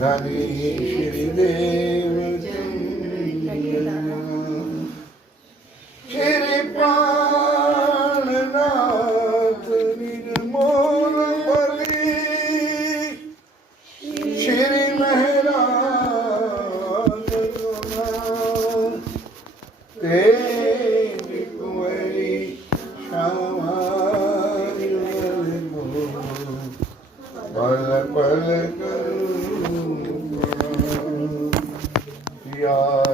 धनी श्री देव श्री प्राणनाथ निर्मोल बलि श्री महराज तेरी कुंवरी श्यामारी पल पल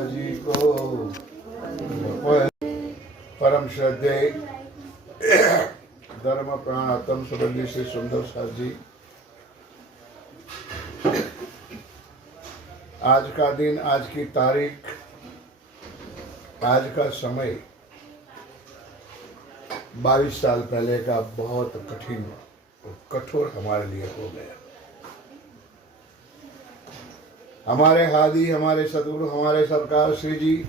जी को परम श्रद्धेय धर्म प्राण आत्म संबंधी श्री सुंदर साथ जी, आज का दिन, आज की तारीख, आज का समय 22 साल पहले का बहुत कठिन और कठोर हमारे लिए हो गया। हमारे हादी, हमारे सदगुरु, हमारे सरकार श्री जी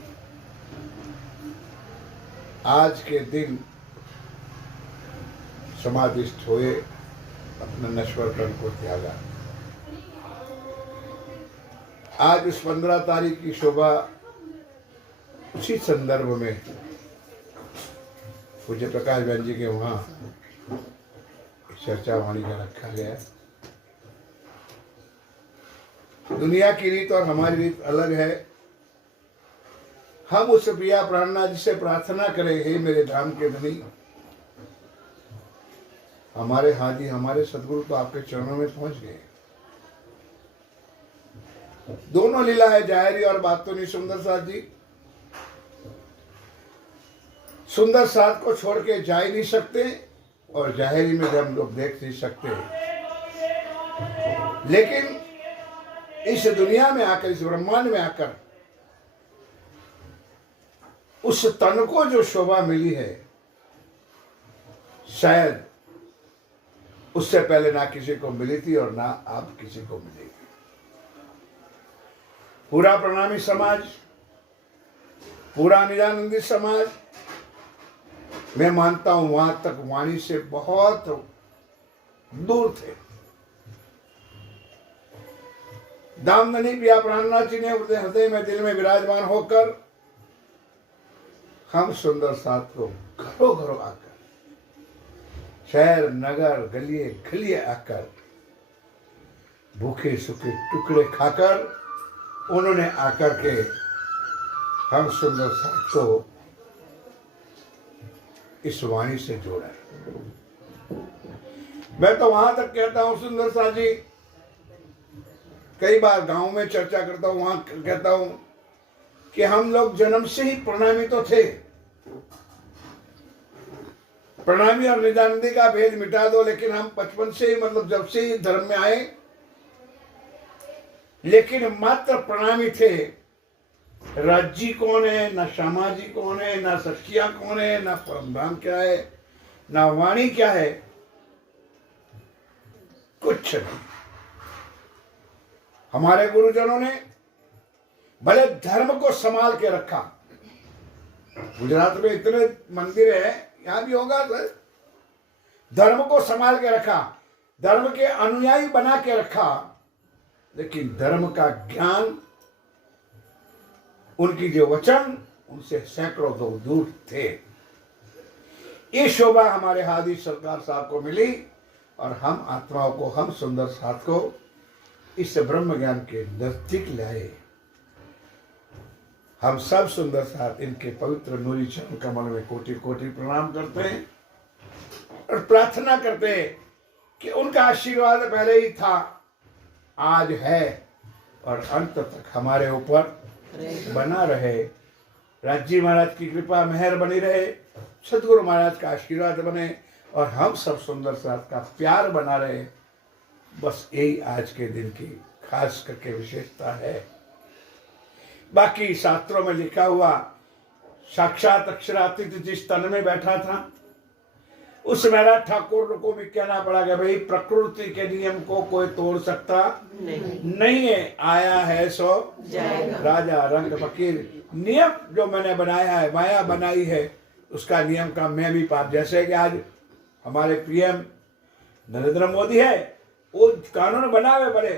आज के दिन समाधिस्थ हुए, अपने नश्वर तन को त्यागा। आज इस 15 तारीख की शोभा उसी संदर्भ में पूज्य प्रकाश बहन जी के वहां चर्चा वाणी का रखा गया। दुनिया की रीत और हमारी रीत अलग है। हम उस प्रिया प्राणनाथ जी से प्रार्थना करें, हे मेरे धाम के धनी, हमारे हादी, हमारे सदगुरु तो आपके चरणों में पहुंच गए। दोनों लीला है, जाहिरी और बातोनी। सुंदर साथ जी, सुंदर साथ को छोड़ के जा ही नहीं सकते और जाहिरी में हम लोग देख नहीं सकते, लेकिन इस दुनिया में आकर, इस ब्रह्मांड में आकर उस तन को जो शोभा मिली है, शायद उससे पहले ना किसी को मिली थी और ना आप किसी को मिलेगी। पूरा प्रणामी समाज, पूरा निजानंदी समाज, मैं मानता हूं वहां तक वाणी से बहुत दूर थे। दामदनी प्रिया प्राणनाथ जी ने हृदय में, दिल में विराजमान होकर हम सुंदर साथ को घरों घरों आकर, शहर नगर गलिए गलिए आकर, भूखे सूखे टुकड़े खाकर उन्होंने आकर के हम सुंदर साथ को इस वाणी से जोड़ा। मैं तो वहां तक कहता हूं सुंदर साथ जी, कई बार गांव में चर्चा करता हूं, वहां कहता हूं कि हम लोग जन्म से ही प्रणामी तो थे। प्रणामी और निजानंदी का भेद मिटा दो, लेकिन हम बचपन से ही, मतलब जब से ही धर्म में आए, लेकिन मात्र प्रणामी थे। राज्जी कौन है, ना श्यामाजी कौन है, ना सखिया कौन है, ना परमधाम क्या है, ना वाणी क्या है, कुछ नहीं। हमारे गुरुजनों ने भले धर्म को संभाल के रखा। गुजरात में इतने मंदिर है, यहां भी होगा सर। धर्म को संभाल के रखा, धर्म के अनुयायी बना के रखा, लेकिन धर्म का ज्ञान, उनकी जो वचन, उनसे सैकड़ों तो दूर थे। ये शोभा हमारे हादी सरकार साहब को मिली और हम आत्माओं को, हम सुंदर साथ को इस ब्रह्म ज्ञान के नजदीक लाए। हम सब सुंदर साथ इनके पवित्र नूरी चरण कमल में कोटि कोटि प्रणाम करते हैं और प्रार्थना करते हैं कि उनका आशीर्वाद पहले ही था, आज है और अंत तक हमारे ऊपर बना रहे। राज्जी महाराज की कृपा मेहर बनी रहे, सदगुरु महाराज का आशीर्वाद बने और हम सब सुंदर साथ का प्यार बना रहे। बस यही आज के दिन की खास करके विशेषता है। बाकी शास्त्रों में लिखा हुआ, साक्षात अक्षरातीत जिस तन में बैठा था, उस महाराज ठाकुर को भी कहना पड़ा कि भाई प्रकृति के नियम को कोई तोड़ सकता नहीं है। आया है सो राजा रंग फकीर। नियम जो मैंने बनाया है, माया बनाई है, उसका नियम का मैं भी पाप। जैसे कि आज हमारे पीएम नरेंद्र मोदी है, वो कानून बनावे बड़े,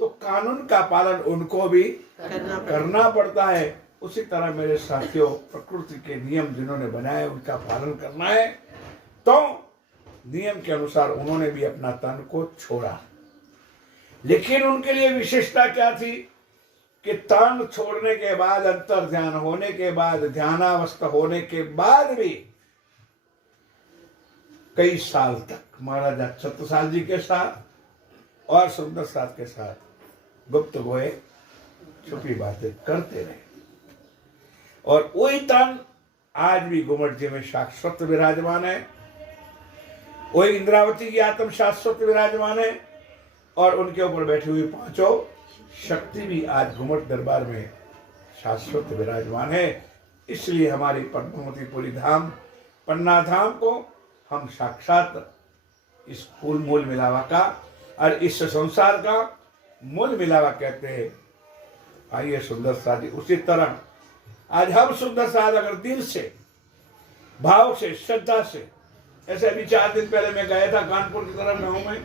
तो कानून का पालन उनको भी करना पड़ता है। उसी तरह मेरे साथियों, प्रकृति के नियम जिन्होंने बनाए उनका पालन करना है। तो नियम के अनुसार उन्होंने भी अपना तन को छोड़ा, लेकिन उनके लिए विशेषता क्या थी कि तन छोड़ने के बाद, अंतर ध्यान होने के बाद, ध्यानावस्थ होने के बाद भी कई साल तक महाराजा छत्रसाल जी के साथ और सुंदर साथ के साथ गुप्त गोए छुपी बातें करते रहे। और वही तन आज भी घुमट जी में शाश्वत विराजमान है, वही इंद्रावती की आत्म शाश्वत विराजमान है, और उनके ऊपर बैठी हुई पांचों शक्ति भी आज घुमट दरबार में शाश्वत विराजमान है। इसलिए हमारी पद्मावतीपुरी धाम, पन्ना धाम को हम साक्षात इस फूल मूल मिलावा का और इस संसार का मूल मिलावा कहते हैं। आइए सुंदर साथ जी, उसी तरह आज हम सुंदर साथ अगर दिल से, भाव से, श्रद्धा से, ऐसे अभी 4 दिन पहले मैं गया था कानपुर की तरफ गाँव में,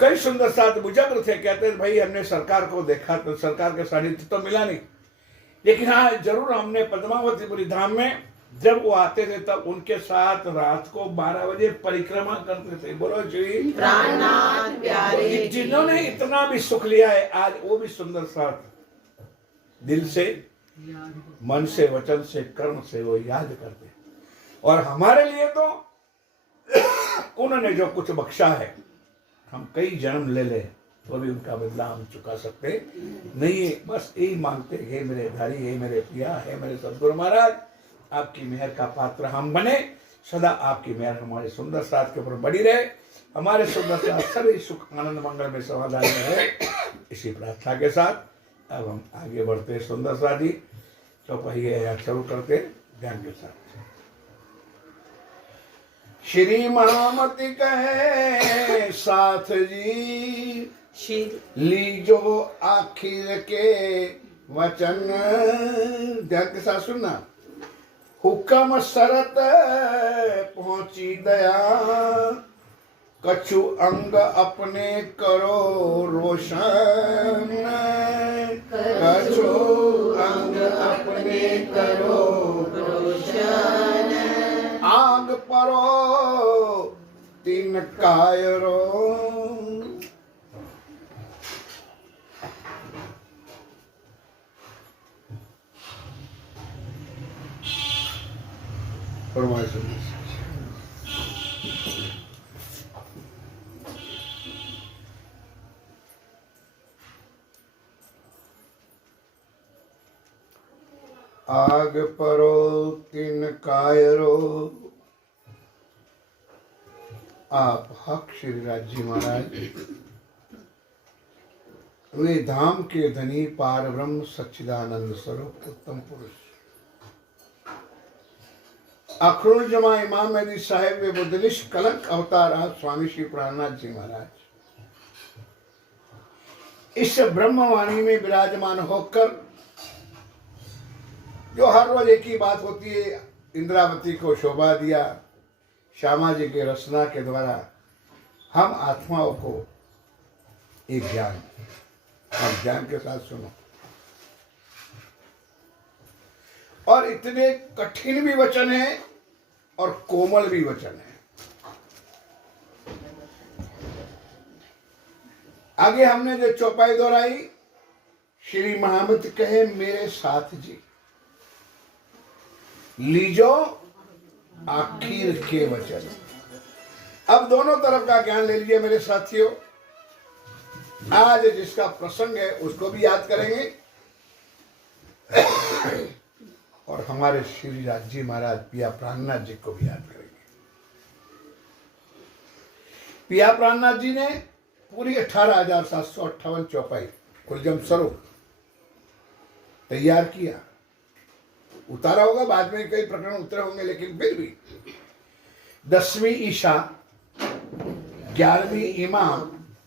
कई सुंदर साथ बुजुर्ग थे, कहते थे भाई हमने सरकार को देखा तो सरकार के सानिध्य तो मिला नहीं, लेकिन हाँ जरूर हमने पद्मावतीपुरी धाम में जब वो आते थे तब उनके साथ रात को 12 बजे परिक्रमा करते थे। बोलो जी प्राणनाथ प्यारे, जिन्होंने इतना भी सुख लिया है आज वो भी सुंदर साथ दिल से, मन से, वचन से, कर्म से वो याद करते। और हमारे लिए तो उन्होंने जो कुछ बख्शा है, हम कई जन्म ले ले तो भी उनका बदला हम चुका सकते नहीं। बस यही मांगते, हे मेरे धारी, हे मेरे पिया, हे मेरे सदगुरु महाराज, आपकी मेहर का पात्र हम बने, सदा आपकी मेहर हमारे सुंदर साथ के ऊपर बड़ी रहे, हमारे सुंदर साथ सभी सुख आनंद मंगल में समाधान रहे। इसी प्रार्थना के साथ अब हम आगे बढ़ते। सुंदर साथ जी चौपाई शुरू करते ध्यान के साथ। श्री महामती कहे साथ जी, लीजो आखिर के वचन, ध्यान के साथ सुनना। हुक्म सरत पहुंची दया, कछु अंग अपने करो रोशन, कछु अंग अपने करो रोशन, आग परो तीन कायरो। आग परो तीन कायरो। आप हक श्री राज जी महाराज वे धाम के धनी पार ब्रह्म सच्चिदानंद स्वरूप उत्तम पुरुष अखरुण जमा इमाम मेहदी साहेब वे बुद्धनिश कलंक अवतार आप स्वामी श्री प्राणनाथ जी महाराज इस ब्रह्मवाणी में विराजमान होकर जो हर रोज एक ही बात होती है, इंद्रावती को शोभा दिया, श्यामा जी के रचना के द्वारा हम आत्माओं को एक ज्ञान, हम ज्ञान के साथ सुनो। और इतने कठिन भी वचन है और कोमल भी वचन है। आगे हमने जो चौपाई दोहराई, श्री महामती कहे मेरे साथ जी, लीजो आखिर के वचन। अब दोनों तरफ का ज्ञान ले लीजिए मेरे साथियों। आज जिसका प्रसंग है उसको भी याद करेंगे और हमारे श्री राज जी महाराज पिया प्राणनाथ जी को भी याद करेंगे। पिया प्राणनाथ जी ने पूरी 18,758 चौपाई कुलजम स्वरूप तैयार किया, उतारा होगा, बाद में कई प्रकरण उतरे होंगे, लेकिन फिर भी 10वीं ईशा, 11वीं इमाम,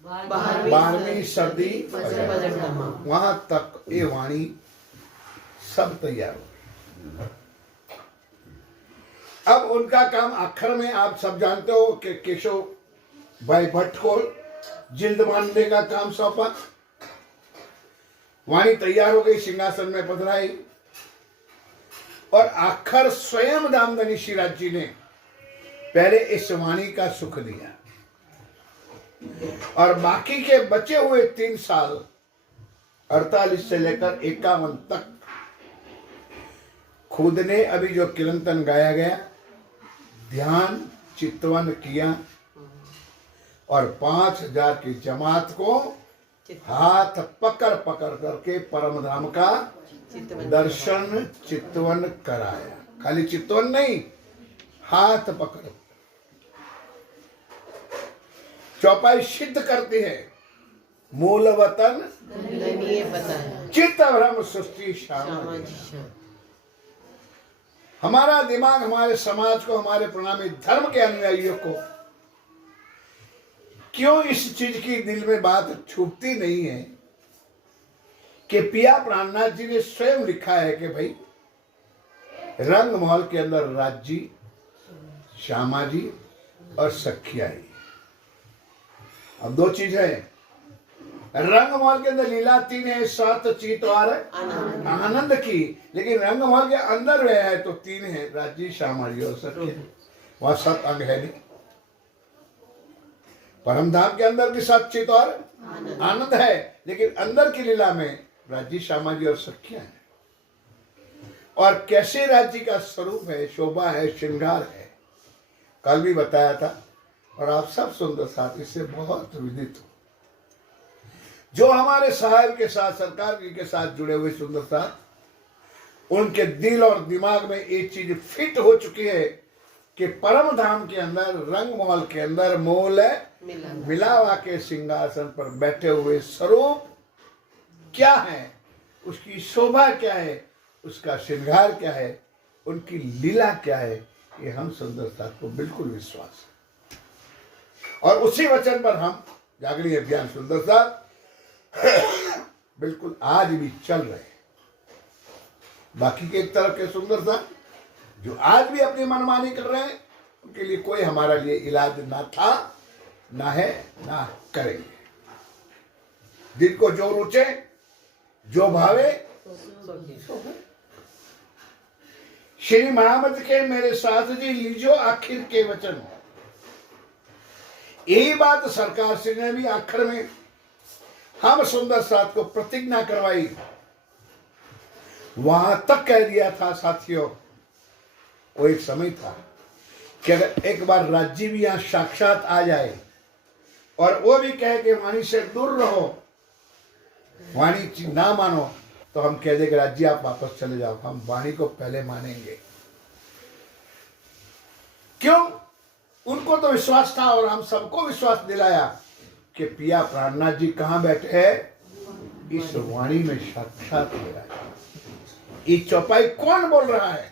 12वीं सदी, वहां तक ये वाणी सब तैयार हो। अब उनका काम अक्षर में आप सब जानते हो कि केशव भाई भट्ट को जिल्द बांधने का काम सौंपा। वाणी तैयार हो गई, सिंहासन में पधराई और आखिर स्वयं दामदनी श्रीराज जी ने पहले इस वाणी का सुख लिया और बाकी के बचे हुए 3 साल 48 से लेकर 51 तक खुद ने अभी जो कीर्तन गाया गया ध्यान चितवन किया और 5000 की जमात को हाथ पकड़ पकड़ करके परम धाम का दर्शन चितवन कराया। खाली चितवन नहीं, हाथ पकड़। चौपाई सिद्ध करती है मूल वतन चित्त भ्रम सृष्टि श्यामा। हमारा दिमाग हमारे समाज को, हमारे प्रणामी धर्म के अनुयायियों को क्यों इस चीज की दिल में बात छुपती नहीं है कि पिया प्राणनाथ जी ने स्वयं लिखा है कि भाई रंग महल के अंदर राज जी, श्यामा जी और सखिया जी। अब 2 चीज है, रंग महल के अंदर लीला 3 है, 7 चित और आनंद की, लेकिन रंग महल के अंदर वह है तो 3 है, राज जी, श्यामा जी और सखिया। वहां 7 अंग है नहीं। परम धाम के अंदर भी 7 चित और आनंद है, लेकिन अंदर की लीला में राज्य, श्यामा जी और सखिया है। और कैसे राज्य का स्वरूप है, शोभा है, श्रृंगार है, कल भी बताया था और आप सब सुंदर साथ इससे बहुत विदित हो। जो हमारे साहब के साथ, सरकार के साथ जुड़े हुए सुंदर साथ, उनके दिल और दिमाग में एक चीज फिट हो चुकी है कि परम धाम के अंदर, रंग महल के अंदर मूल मिलावा के सिंहासन पर बैठे हुए स्वरूप क्या है, उसकी शोभा क्या है, उसका श्रृंगार क्या है, उनकी लीला क्या है, ये हम सुंदर साथ को बिल्कुल विश्वास है। और उसी वचन पर हम जागरण अभियान सुंदर साथ बिल्कुल आज भी चल रहे हैं। बाकी के एक तरफ के सुंदर साथ जो आज भी अपनी मनमानी कर रहे हैं, उनके लिए कोई हमारा लिए इलाज ना था, ना है, ना करेंगे। दिल को जो रुचे, जो भावे, श्री महामत के मेरे साथ जी लीजो आखिर के वचन। यही बात सरकार श्री ने भी आखिर में हम सुंदर साथ को प्रतिज्ञा करवाई। वहां तक कह दिया था साथियों, वो एक समय था कि अगर एक बार राज्य भी यहां साक्षात आ जाए और वो भी कहे कि वाणी से दूर रहो, वाणी ना मानो, तो हम कह देंगे राज्य आप वापस चले जाओ, हम वाणी को पहले मानेंगे। क्यों? उनको तो विश्वास था और हम सबको विश्वास दिलाया कि पिया प्राणनाथ जी कहां बैठे हैं, इस वाणी में साक्षात हो रहा है। ये चौपाई कौन बोल रहा है?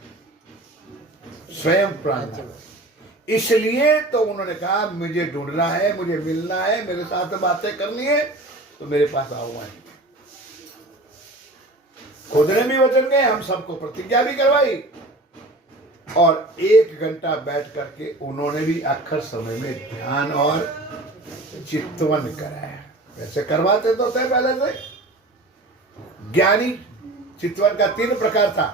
स्वयं प्राणनाथ। इसलिए तो उन्होंने कहा मुझे ढूंढना है, मुझे मिलना है, मेरे साथ बातें करनी है, तो मेरे पास आओ। वाणी खुद ने भी वचन गए, हम सबको प्रतिज्ञा भी करवाई और 1 घंटा बैठ करके उन्होंने भी आखिर समय में ध्यान और चितवन कराया। वैसे करवाते तो थे पहले से। ज्ञानी चितवन का 3 प्रकार था।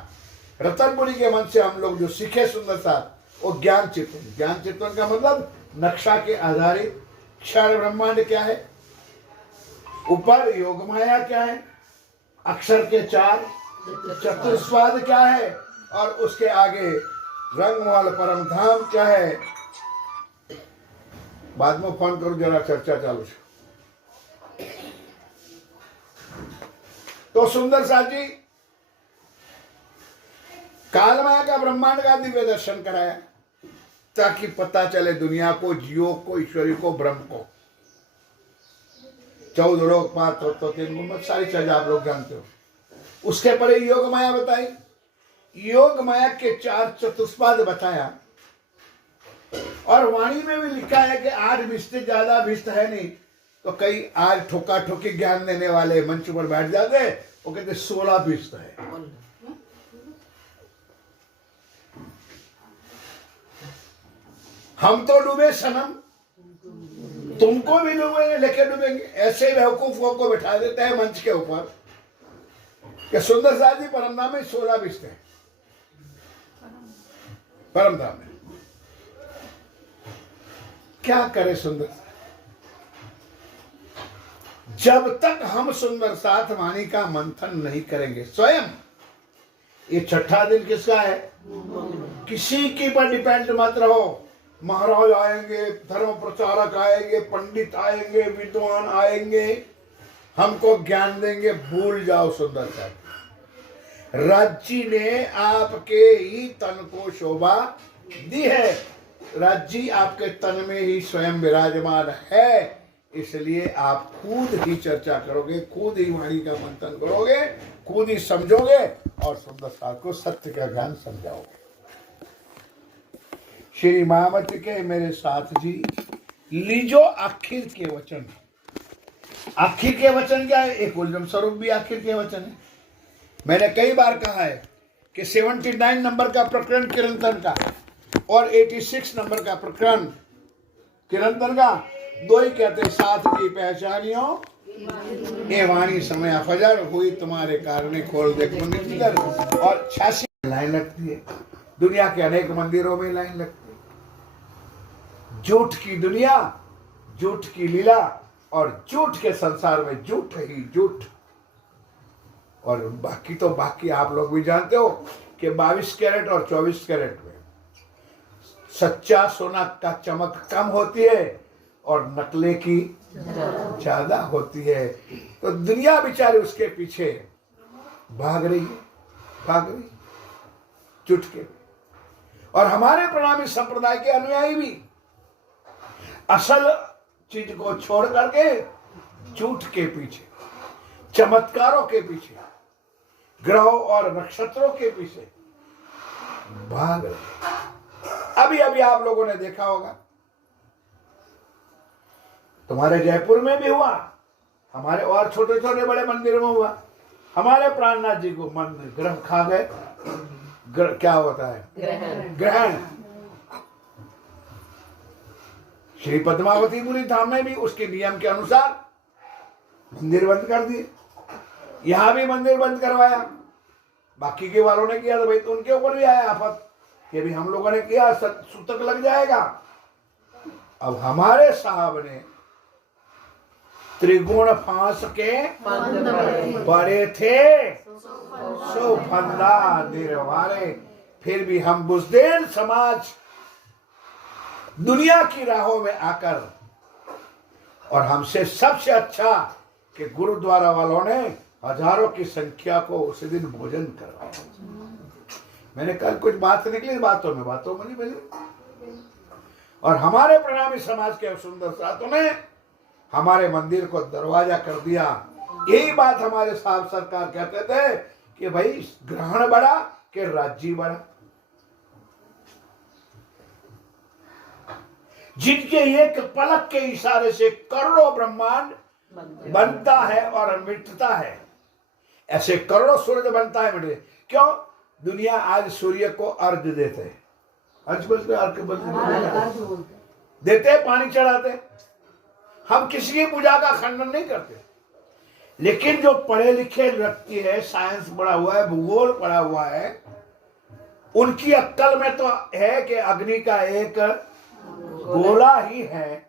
रतनपुरी के मन से हम लोग जो सीखे सुंदर साथ, वो ज्ञान चितवन। ज्ञान चितवन का मतलब नक्शा के आधारित क्षर ब्रह्मांड क्या है, ऊपर योग माया क्या है, अक्षर के 4 चतुस्वाद क्या है, और उसके आगे रंगमहल परम धाम क्या है। बाद में फोन करूं, जरा चर्चा चालू है। तो सुंदर साथ जी काल माया का ब्रह्मांड का दिव्य दर्शन कराया ताकि पता चले दुनिया को, जीव को, ईश्वरी को, ब्रह्म को। 14 लोग, 5 तत्व, 3 गुम्बद, सारी चीज आप लोग जानते हो। उसके परे योग माया बताई, योग माया के 4 चतुष्पाद बताया। और वाणी में भी लिखा है कि 8 विष्ट, ज्यादा विष्ट है नहीं। तो कई आज ठोका ठोकी ज्ञान देने वाले मंच पर बैठ जाते, वो कहते 16 विष्ट है। हम तो डूबे सनम, तुमको भी डूबेंगे, लेके डूबेंगे। ऐसे बेवकूफों को बिठा देते हैं मंच के ऊपर कि सुंदर साथ जी परमधाम में 16 बिस्ते हैं, परमधाम में। क्या करे सुंदर साथ? जब तक हम सुंदर साथ वाणी का मंथन नहीं करेंगे स्वयं, ये छठा दिन किसका है? किसी के पर डिपेंड मत रहो। महाराज आएंगे, धर्म प्रचारक आएंगे, पंडित आएंगे, विद्वान आएंगे, हमको ज्ञान देंगे, भूल जाओ सुंदर साथ। राज्य ने आपके ही तन को शोभा दी है। राज्य आपके तन में ही स्वयं विराजमान है, इसलिए आप खुद ही चर्चा करोगे, खुद ही वाणी का मंथन करोगे, खुद ही समझोगे और सुंदर साथ को सत्य का ज्ञान समझाओगे। श्री महामती के मेरे साथ जी, लीजो आखिर के वचन। आखिर के वचन क्या है? एक उलझम स्वरूप भी आखिर के वचन है। मैंने कई बार कहा है कि 79 नंबर का प्रकरण किरंतन का और 86 नंबर का प्रकरण किरंतन का दो ही कहते, साथ जी पहचानियो ये वाणी समय फजर हुई तुम्हारे कारण खोल दे कुंडल। और 86 लाइन लगती है। दुनिया के अनेक मंदिरों में लाइन लगती है। झूठ की दुनिया, झूठ की लीला और झूठ के संसार में झूठ ही झूठ। और बाकी तो बाकी आप लोग भी जानते हो कि 22 कैरेट और 24 कैरेट में सच्चा सोना का चमक कम होती है और नकले की ज्यादा होती है। तो दुनिया बेचारी उसके पीछे भाग रही है, भाग रही झूठ के। और हमारे प्रणामी संप्रदाय के अनुयायी भी असल चीज को छोड़ करके झूठ के पीछे, चमत्कारों के पीछे, ग्रहों और नक्षत्रों के पीछे भाग रहे। अभी अभी आप लोगों ने देखा होगा, तुम्हारे जयपुर में भी हुआ, हमारे और छोटे छोटे बड़े मंदिरों में हुआ। हमारे प्राणनाथ जी को मंदिर ग्रह खा गए। क्या होता है? ग्रहण। श्री पद्मावतीपुरी धाम में भी उसके नियम के अनुसार मंदिर बंद कर दिए। यहां भी मंदिर बंद करवाया। बाकी के वालों ने किया तो भाई तो उनके ऊपर भी आया आफत कि भी हम लोगों ने किया, सूतक लग जाएगा। अब हमारे साहब ने त्रिगुण फांस के बड़े थे सो फंदा निर्वारे। फिर भी हम बुजदिल समाज दुनिया की राहों में आकर, और हमसे सबसे अच्छा कि गुरुद्वारा वालों ने हजारों की संख्या को उसी दिन भोजन करवाया। मैंने कल कुछ बात निकली, बातों में नहीं मिली। और हमारे प्रणामी समाज के सुंदर साथों ने हमारे मंदिर को दरवाजा कर दिया। यही बात हमारे साहब सरकार कहते थे कि भाई ग्रहण बड़ा कि राज्य बड़ा। जिनके एक पलक के इशारे से करोड़ों ब्रह्मांड बनता है और मिटता है, ऐसे करोड़ों सूरज बनता है मिटे। क्यों? दुनिया आज सूर्य को अर्घ देते हैं, देते पानी चढ़ाते। हम किसी की पूजा का खंडन नहीं करते, लेकिन जो पढ़े लिखे व्यक्ति है, साइंस पढ़ा हुआ है, भूगोल पढ़ा हुआ है, उनकी अक्ल में तो है कि अग्नि का एक गोला ही है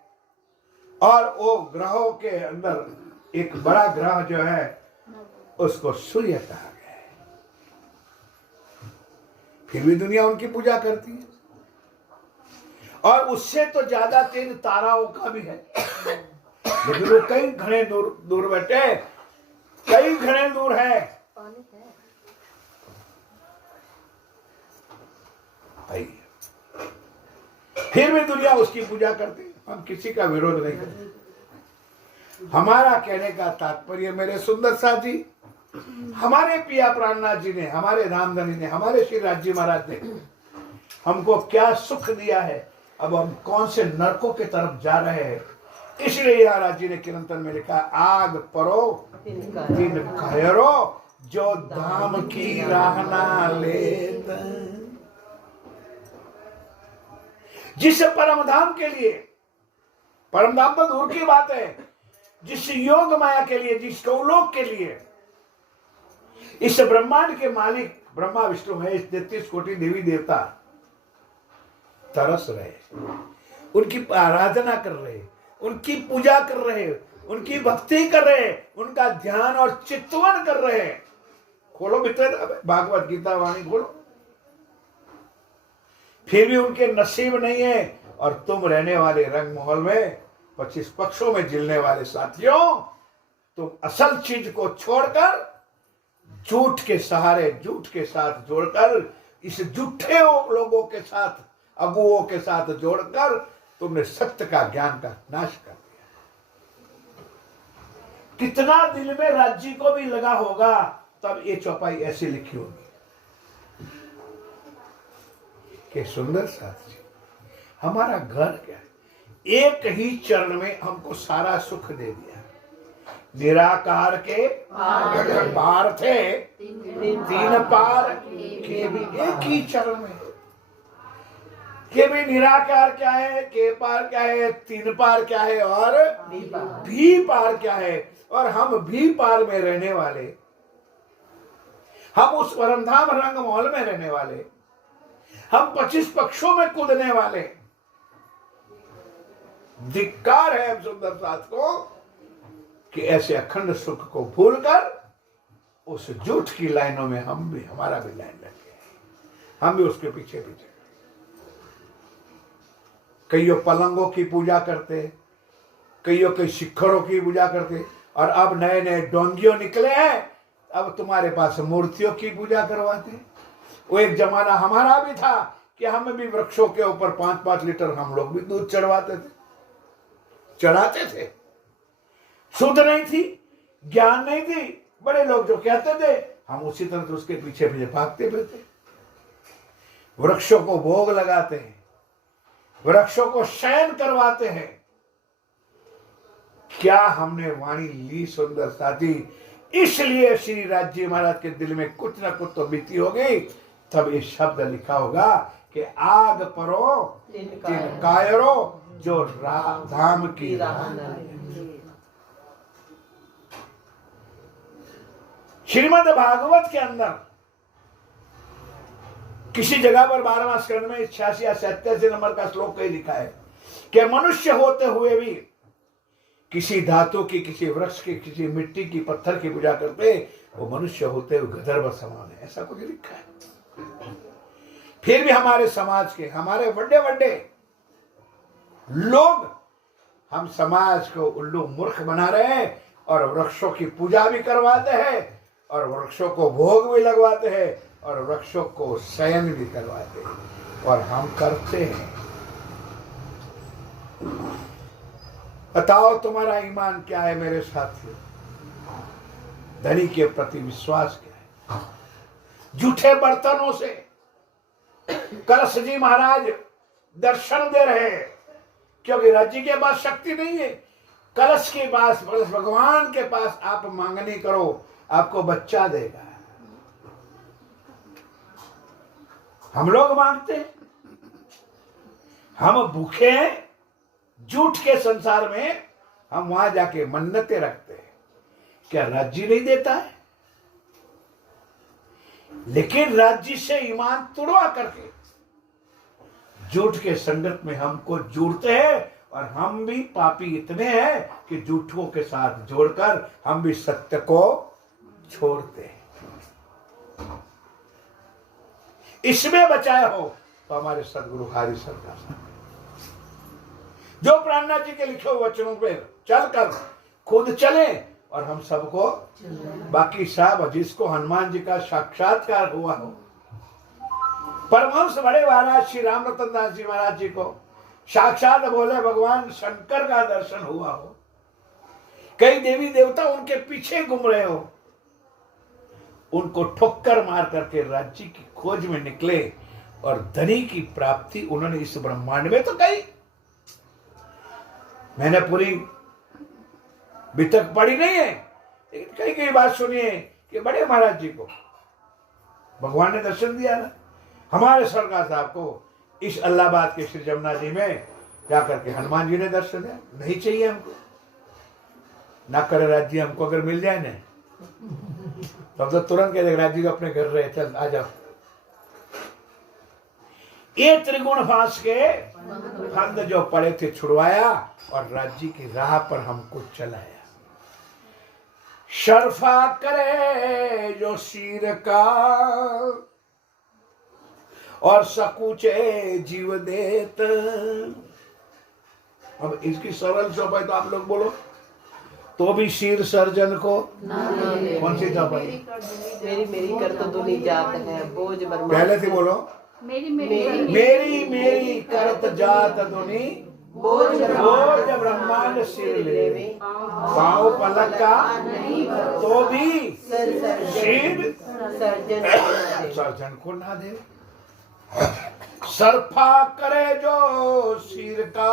और वो ग्रहों के अंदर एक बड़ा ग्रह जो है उसको सूर्य कहा गया है। फिर भी दुनिया उनकी पूजा करती है। और उससे तो ज्यादा तेज ताराओं का भी है, लेकिन वो कई घने दूर बैठे, कई घने दूर है। फिर भी दुनिया उसकी पूजा करती। हम किसी का विरोध नहीं करते। हमारा कहने का तात्पर्य मेरे सुंदर साथी, हमारे पिया प्राणनाथ जी ने, हमारे रामधनी ने, हमारे श्री राज्य महाराज ने हमको क्या सुख दिया है। अब हम कौन से नरकों की तरफ जा रहे हैं। इसलिए महाराज जी ने किरंतन में लिखा, आग परो दिन खैरो जो धाम की राह ना लेता। जिस परम धाम के लिए परम धाम तो दूर की बात है, जिस योग माया के लिए, जिस गौलोक के लिए इस ब्रह्मांड के मालिक ब्रह्मा विष्णु महेश 33 कोटि देवी देवता तरस रहे, उनकी आराधना कर रहे, उनकी पूजा कर रहे, उनकी भक्ति कर रहे, उनका ध्यान और चित्तवन कर रहे। खोलो मित्र भागवत गीता वाणी खोलो, फिर भी उनके नसीब नहीं है। और तुम रहने वाले रंग महल में 25 पक्षों में जिलने वाले साथियों, तुम असल चीज को छोड़कर झूठ के सहारे, झूठ के साथ जोड़कर, इस झूठे लोगों के साथ, अगुओं के साथ जोड़कर तुमने सत्य का ज्ञान का नाश कर दिया। कितना दिल में राज्य को भी लगा होगा, तब ये चौपाई ऐसी लिखी होगी कि सुंदर साथी, हमारा घर क्या है, एक ही चरण में हमको सारा सुख दे दिया। निराकार के पार थे, तीन पार के भी एक ही चरण में। के भी निराकार क्या है, के पार क्या है, तीन पार क्या है और भी पार क्या है। और हम भी पार में रहने वाले, हम उस परमधाम रंग महल में रहने वाले, हम 25 पक्षों में कूदने वाले। धिक्कार है हम सुंदर साथ को कि ऐसे अखंड सुख को भूलकर उस झूठ की लाइनों में हम भी, हमारा भी लाइन लग गया, हम भी उसके पीछे पीछे। कईयों पलंगों की पूजा करते, कईयों के शिखरों की पूजा करते, और अब नए नए डोंगियों निकले हैं, अब तुम्हारे पास मूर्तियों की पूजा करवाते। वो एक जमाना हमारा भी था कि हम भी वृक्षों के ऊपर 5-5 लीटर हम लोग भी दूध चढ़वाते थे, चढ़ाते थे। शुद्ध नहीं थी, ज्ञान नहीं थी, बड़े लोग जो कहते थे हम उसी तरह से उसके पीछे पीछे भागते फिरते। वृक्षों को भोग लगाते हैं, वृक्षों को शयन करवाते हैं। क्या हमने वाणी ली सुंदर साथी? इसलिए श्री राज्य महाराज के दिल में कुछ ना कुछ तो बीती हो गई, तब ये शब्द लिखा होगा कि आग परो तिन कायरो जो धाम की श्रीमद् भागवत के अंदर किसी जगह पर 12वां स्कंद में 86 या 87 नंबर का श्लोक कहीं लिखा है कि मनुष्य होते हुए भी किसी धातु की, किसी वृक्ष की, किसी मिट्टी की, पत्थर की पूजा करते, वो मनुष्य होते हुए गंधर्व समान है, ऐसा कुछ लिखा है। फिर भी हमारे समाज के, हमारे बड़े बड़े लोग हम समाज को उल्लू मूर्ख बना रहे हैं और वृक्षों की पूजा भी करवाते हैं और वृक्षों को भोग भी लगवाते हैं और वृक्षों को शयन भी करवाते हैं, और हम करते हैं। बताओ तुम्हारा ईमान क्या है मेरे साथियों? धनी के प्रति विश्वास क्या है? झूठे बर्तनों से कलश जी महाराज दर्शन दे रहे हैं, क्योंकि राज्य के पास शक्ति नहीं है। कलश के पास, भगवान के पास आप मांगनी करो, आपको बच्चा देगा। हम लोग मांगते हैं, हम भूखे हैं, झूठ के संसार में हम वहां जाके मन्नतें रखते हैं। क्या राज्य नहीं देता है? लेकिन राज्य से ईमान तुड़वा करके झूठ के संगत में हमको जुड़ते हैं, और हम भी पापी इतने हैं कि झूठों के साथ जोड़कर हम भी सत्य को छोड़ते हैं। इसमें बचाए हो तो हमारे सदगुरु हरि सरकार जो प्राणनाथ जी के लिखे हुए वचनों पे चलकर खुद चले और हम सबको, बाकी सब जिसको हनुमान जी का साक्षात्कार हुआ हो, परमहंस बड़े महाराज श्री राम रतन दास जी महाराज जी को साक्षात बोले भगवान शंकर का दर्शन हुआ हो, कई देवी देवता उनके पीछे घूम रहे हो, उनको ठोकर मार करके राज्य की खोज में निकले और धनी की प्राप्ति उन्होंने इस ब्रह्मांड में तो कही। मैंने पूरी बितक पढ़ी नहीं है, लेकिन कई कई बात सुनिए कि बड़े महाराज जी को भगवान ने दर्शन दिया ना। हमारे सरकार साहब को इस इलाहाबाद के श्री जमुना जी में क्या करके हनुमान जी ने दर्शन दिया, नहीं चाहिए हमको, ना करे राज्य हमको अगर मिल जाए ना तो हम तो तुरंत कह देंगे राज्य को अपने घर रहे, चल आ जाओ। ये त्रिगुण फांस के फंद जो पड़े थे छुड़वाया और राज्य की राह पर हमको चलाया। शर्फा करे जो शीर का और सकूचे जीव देत। अब इसकी सरल चौपाई तो आप लोग बोलो, तो भी शीर सर्जन को कौन सी चौपाई? मेरी मेरी कर तो दुनी जात है बोझ बर्मा। पहले से बोलो, मेरी मेरी करत जात दुनी बोझ ब्रह्मांड सिर ले, पाँव पलक का तो भी शीर सर्जन को ना दे। सरफा करे जो शीर का,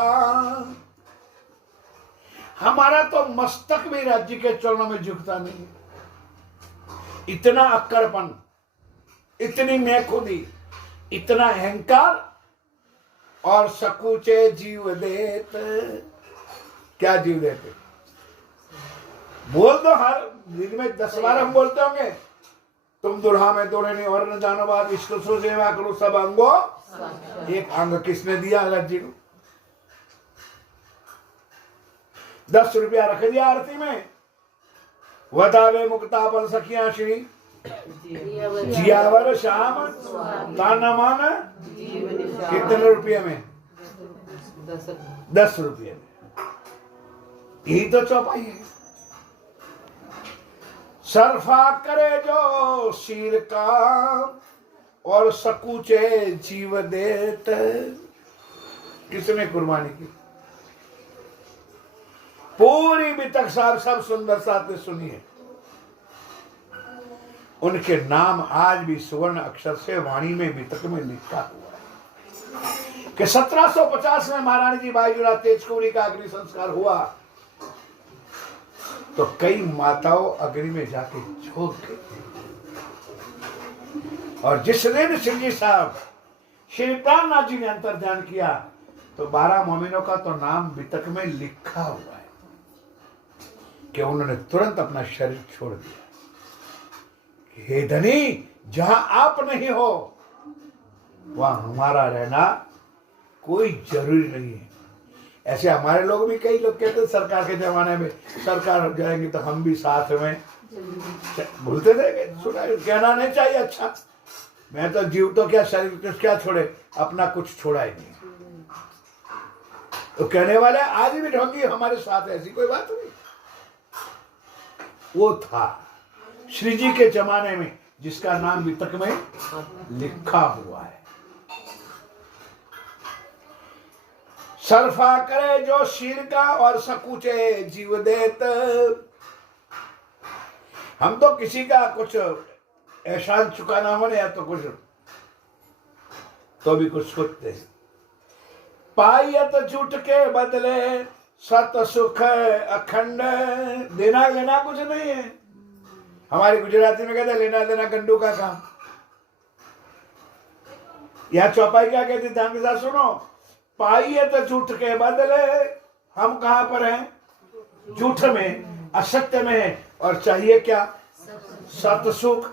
हमारा तो मस्तक भी राज्य के चरणों में झुकता नहीं। इतना अक्कड़पन, इतनी मैखुदी, इतना अहंकार, और सकूचे जीव देत। क्या जीव देते? बोल दो, हर दिन में 10 बार हम बोलते होंगे, तुम दुल्हा में दोड़े नहीं और न जानो बात, इसको सो सेवा करो सब अंगो। एक अंग किसने दिया राज्य को? 10 रुपया रख दिया आरती में, वतावे मुक्ता बल सखिया श्री जियावर श्याम ताना मान। कितने रुपये में? 10 रुपये में। यही तो चौपाई है। सरफा करे जो शीर का और सकूचे जीव देत। किसने कुर्बानी की? पूरी बितक साहब सब सुंदर साथ ने सुनी है। उनके नाम आज भी सुवर्ण अक्षर से वाणी में बितक में लिखा हुआ है कि 1750 में महारानी जी बाईजोड़ा तेजकुरी का अग्नि संस्कार हुआ तो कई माताओं अग्नि में जाके झोंक गई। और जिस दिन सिंह जी साहब श्री प्राणनाथ जी ने अंतर ध्यान किया तो 12 मोमिनों का तो नाम बितक में लिखा हुआ है कि उन्होंने तुरंत अपना शरीर छोड़ दिया। हे धनी, जहां आप नहीं हो वहां हमारा रहना कोई जरूरी नहीं है। ऐसे हमारे लोग भी, कई लोग कहते सरकार के जमाने में सरकार जाएंगे तो हम भी साथ में भूलते थे। सुना, कहना नहीं चाहिए। अच्छा, मैं तो जीव तो क्या, शरीर क्या छोड़े, अपना कुछ छोड़ा ही नहीं। तो कहने वाले आज भी ढोंगी हमारे साथ, ऐसी कोई बात नहीं। वो था श्री जी के जमाने में जिसका नाम बितक में लिखा हुआ है। सरफा करे जो शीर का और सकूचे जीव देत। हम तो किसी का कुछ एहसान चुकाना हो या तो कुछ तो भी कुछ सोचते हैं। पायत झूठ के बदले सत सुख अखंड। देना लेना कुछ नहीं है। हमारे गुजराती में कहते हैं लेना देना गंडू का काम। यह चौपाई क्या कहती, ध्यान के साथ सुनो। पायत झूठ के बदले, हम कहां पर हैं? झूठ में, असत्य में। और चाहिए क्या? सत सुख।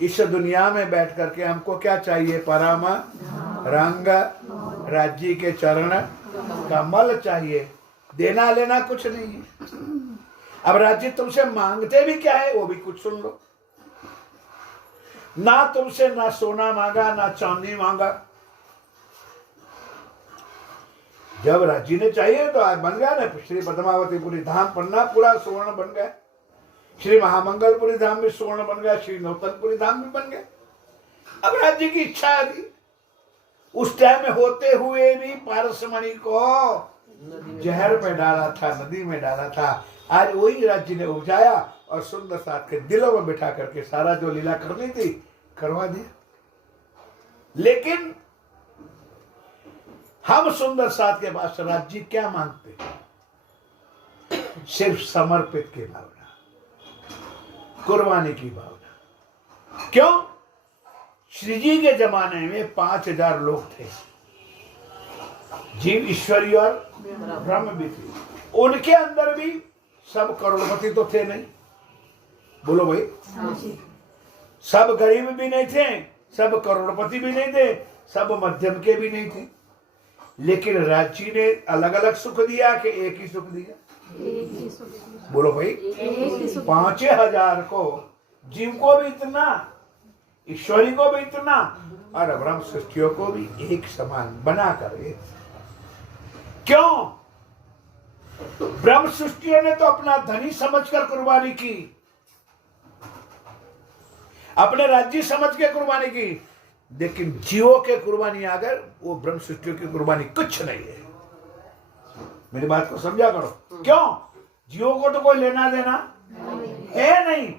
इस दुनिया में बैठ करके हमको क्या चाहिए? परम रंग राज्य के चरण कमल चाहिए। देना लेना कुछ नहीं है। अब राज्य तुमसे मांगते भी क्या है वो भी कुछ सुन लो। ना तुमसे ना सोना मांगा ना चांदी मांगा। जब राज्य ने चाहिए तो आज बन गया ना। श्री पद्मावतीपुरी धाम पन्ना पूरा सुवर्ण बन गया। श्री महामंगलपुरी धाम भी सुवर्ण बन गया। श्री नौतनपुरी धाम भी बन गया। अब राज्य की इच्छा थी। उस टाइम में होते हुए भी पारसमणि को जहर में डाला था, नदी में डाला था। आज वही राज्य ने उपजाया और सुंदर साथ के दिलों में बिठा करके सारा जो लीला करनी थी करवा दिया। लेकिन हम सुंदर साथ के पास राज्य क्या मांगते? सिर्फ समर्पित की भावना, कुर्बानी की भावना। क्यों? श्री जी के जमाने में 5000 लोग थे। जीव ईश्वरी और ब्रह्म भी थे। उनके अंदर भी सब करोड़पति तो थे नहीं, बोलो भाई। सब गरीब भी नहीं थे, सब करोड़पति भी नहीं थे, सब मध्यम के भी नहीं थे। लेकिन राज्य ने अलग अलग सुख दिया कि एक ही सुख दिया? बोलो भाई। 5,000 को, जीव को भी इतना, ईश्वरी को भी इतना, और ब्रह्म सृष्टियों को भी एक समान बनाकर। क्यों? ब्रह्म सृष्टियों ने तो अपना धनी समझकर कुर्बानी की, अपने राज्य समझ के कुर्बानी की, लेकिन जीवों के कुर्बानी अगर वो ब्रह्म सृष्टियों की कुर्बानी कुछ नहीं है। मेरी बात को समझा करो। क्यों? जीवों को तो कोई लेना देना है नहीं,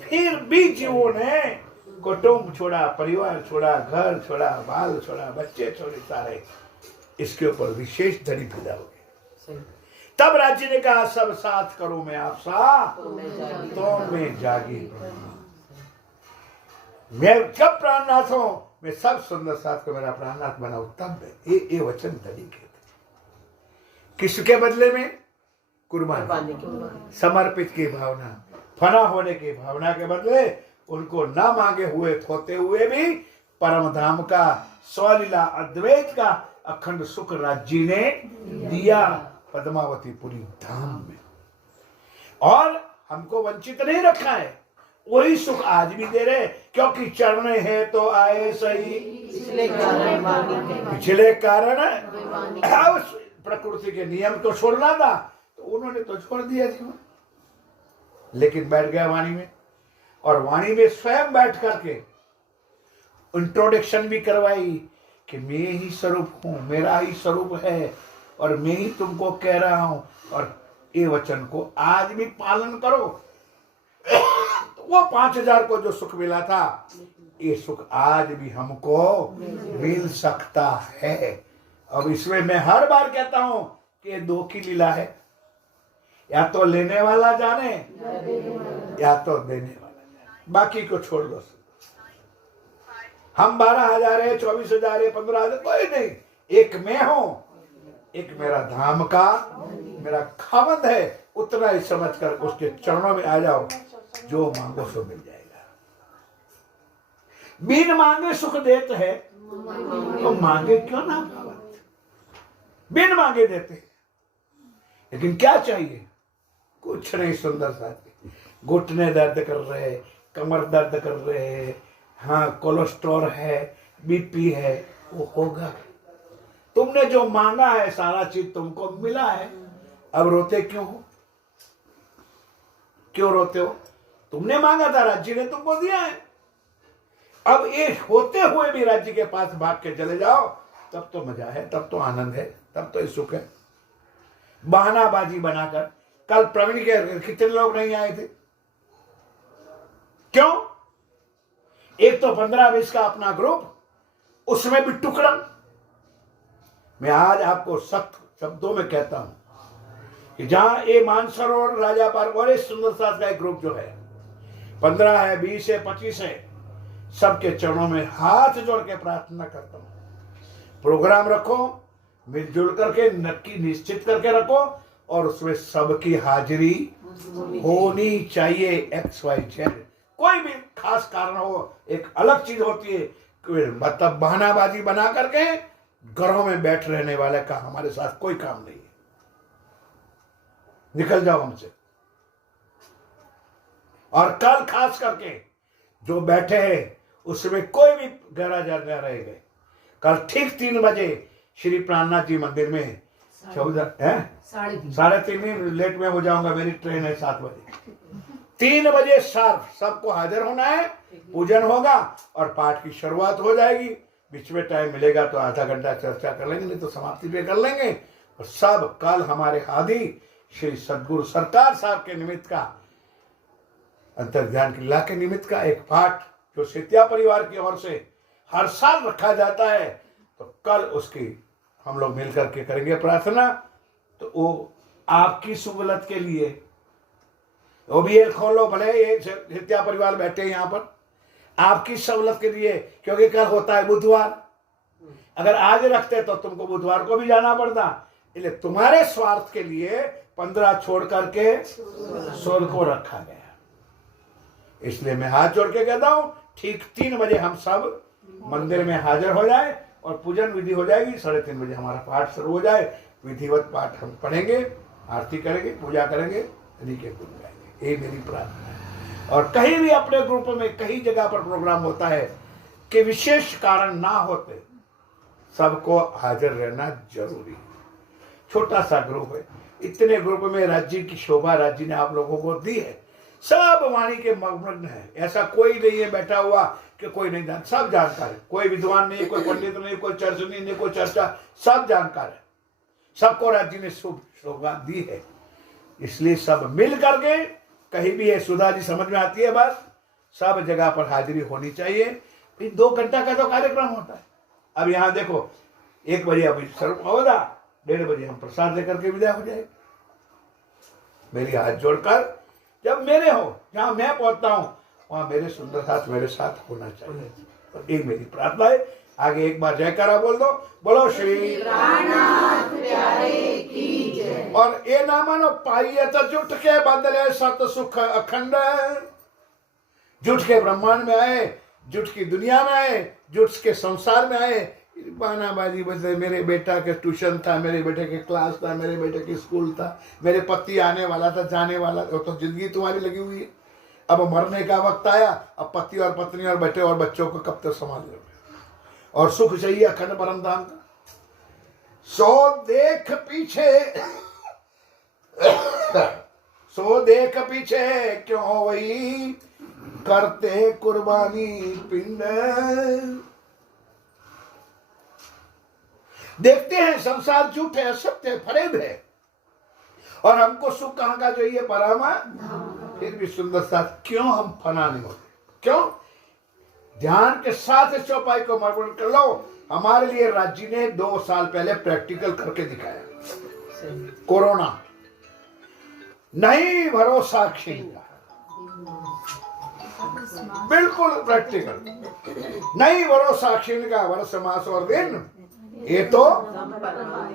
फिर भी जीवों ने कुटुंब छोड़ा, परिवार छोड़ा, घर छोड़ा, बाल छोड़ा, बच्चे छोड़े, सारे इसके ऊपर विशेष धनी पैदा हो गए। तब राज्य ने कहा सब साथ करो मैं आप सा तो मैं जागी। मैं कब प्राणनाथ हूं, मैं सब सुंदर साथ को मेरा प्राणनाथ बनाऊं, तब ये वचन धनी के किसके बदले में? कुर्बानी, समर्पित की भावना, फना होने की भावना के बदले उनको ना मांगे हुए होते हुए भी परम धाम का, स्वलीला अद्वैत का अखंड सुख राज्य ने दिया पद्मावतीपुरी धाम में। और हमको वंचित नहीं रखा है, वही सुख आज भी दे रहे, क्योंकि चरणे है तो आए सही, पिछले कारण प्रकृति के नियम को छोड़ना था तो उन्होंने तो छोड़ दिया जीवन। लेकिन बैठ गया वाणी में, और वाणी में स्वयं बैठ करके इंट्रोडक्शन भी करवाई कि मैं ही स्वरूप हूं, मेरा ही स्वरूप है, और मैं ही तुमको कह रहा हूं, और ये वचन को आज भी पालन करो। तो वो 5,000 को जो सुख मिला था, ये सुख आज भी हमको मिल सकता है। अब इसमें मैं हर बार कहता हूं कि दो की लीला है, या तो लेने वाला जाने या तो देने वाला जाने, बाकी को छोड़ दो। हम 12,000 है, 24,000 है, 15,000, कोई नहीं, एक मैं हूं, एक मेरा धाम का मेरा खावंद है, उतना ही समझ कर उसके चरणों में आ जाओ, जो मांगो सो मिल जाएगा। बिन मांगे सुख देते है, तो मांगे क्यों ना खावंद? बिन मांगे देते, लेकिन क्या चाहिए? कुछ नहीं। सुंदर साथी, घुटने दर्द कर रहे, कमर दर्द कर रहे, हाँ कोलेस्ट्रॉल है, बीपी है, वो होगा। तुमने जो मांगा है सारा चीज तुमको मिला है, अब रोते क्यों हो? क्यों रोते हो? तुमने मांगा था, राज्य ने तुमको दिया है। अब ये होते हुए भी राज्य के पास भाग के चले जाओ, तब तो मजा है, तब तो आनंद है, तब तो सुख है। बहानाबाजी बनाकर, कल प्रवीण के कितने लोग नहीं आए थे? क्यों? एक तो 15-20 का अपना ग्रुप, उसमें भी टुकड़ा। मैं आज आपको सख्त शब्दों में कहता हूं कि जहां ये मानसरोवर राजा पार्क और सुंदर साथ का एक ग्रुप जो है, 15 है, 20 है, 25 है, सबके चरणों में हाथ जोड़ के प्रार्थना करता हूं, प्रोग्राम रखो, मिलजुल करके नक्की निश्चित करके रखो, और उसमें सबकी हाजिरी होनी चाहिए। XYZ कोई भी खास कारण हो, एक अलग चीज होती है, मतलब बहानाबाजी बना करके घरों में बैठ रहने वाले का हमारे साथ कोई काम नहीं है, निकल जाओ हमसे। और कल खास करके जो बैठे हैं उसमें कोई भी गैरा न रह गए। कल ठीक 3 बजे श्री प्राणनाथ जी मंदिर में 3:30 लेट में हो जाऊंगा, मेरी ट्रेन है 7 बजे। 3 बजे शार्प सबको हाजिर होना है, पूजन होगा और पाठ की शुरुआत हो जाएगी। बीच में टाइम मिलेगा तो आधा घंटा चर्चा कर लेंगे, नहीं तो समाप्ति पे कर लेंगे। और सब कल हमारे आदि श्री सदगुरु सरकार साहब के निमित्त का, अंतर्ध्यान की लीला के निमित्त का एक पाठ जो सेतिया परिवार की ओर से हर साल रखा जाता है, तो कल उसकी हम लोग मिलकर के करेंगे प्रार्थना। तो वो आपकी सहूलत के लिए, वो भी एक खोलो, भले एक सेतिया परिवार बैठे यहाँ पर, आपकी सहूलत के लिए, क्योंकि कल होता है बुधवार, अगर आज रखते तो तुमको बुधवार को भी जाना पड़ता, इसलिए तुम्हारे स्वार्थ के लिए 15 छोड़ करके 16 को रखा गया। इसलिए मैं हाथ जोड़ के कहता हूं ठीक 3 बजे हम सब मंदिर में हाजिर हो जाए और पूजन विधि हो जाएगी। 3:30 बजे हमारा पाठ शुरू हो जाए, विधिवत पाठ हम पढ़ेंगे, आरती करेंगे, पूजा करेंगे, तरीके पूज जाएंगे। यही मेरी प्रार्थना है। और कहीं भी अपने ग्रुप में कहीं जगह पर प्रोग्राम होता है कि विशेष कारण ना होते, सबको हाजिर रहना जरूरी है। छोटा सा ग्रुप है, इतने ग्रुप में राज्य की शोभा राज्य ने आप लोगों को दी है। सब वाणी के मग्न है, ऐसा कोई नहीं है बैठा हुआ कि कोई नहीं जानता, सब जानकार है। कोई विद्वान नहीं, कोई पंडित नहीं, कोई चर्चनी नहीं, कोई चर्चा, सब जानकार है। सबको राज्य ने शुभ शोभा दी है। इसलिए सब मिल करके कहीं भी है सुधा जी समझ में आती है बात, सब जगह पर हाजिरी होनी चाहिए। फिर 2 घंटा का तो कार्यक्रम होता है। अब यहाँ देखो 1 बजे अभी सर्व होगा, 1:30 बजे हम प्रसाद लेकर के विदा हो जाए। मेरी हाथ जोड़कर जब मेरे हो, जहां मैं पहुंचता हूं वहां मेरे सुंदर साथ मेरे साथ होना चाहिए। तो ये मेरी प्रार्थना है। आगे एक बार जयकारा बोल दो, बोलो श्री रामनाथ प्यारे की जय। और ये ना मानो पाइए तो जुट के बदले सत सुख अखंड, जुट के ब्रह्मांड में आए, जुट की दुनिया में आए, जुट के संसार में आए। बहानाबाजी बदले मेरे बेटा के ट्यूशन था, मेरे बेटे के क्लास था, मेरे बेटे के स्कूल था, मेरे पति आने वाला था, जाने वाला था, तो जिंदगी तुम्हारी लगी हुई है। अब मरने का वक्त आया, अब पति और पत्नी और बेटे और बच्चों को कब तक संभाल लोगे। और सुख चाहिए अखंड परम धाम का। सो देख पीछे क्यों वही करते कुर्बानी पिंड। देखते हैं संसार झूठ है, असत्य है, फरेब है, और हमको सुख कहां का चाहिए, परामा। फिर भी सुंदर साथ क्यों हम फना नहीं होते, क्यों? ध्यान के साथ इस चौपाई को मरमर कर लो। हमारे लिए राज्य ने 2 साल पहले प्रैक्टिकल करके दिखाया। कोरोना नहीं भरोसा खींचा, बिल्कुल प्रैक्टिकल नहीं भरोसा खींच का वर्ष मास और दिन, ये तो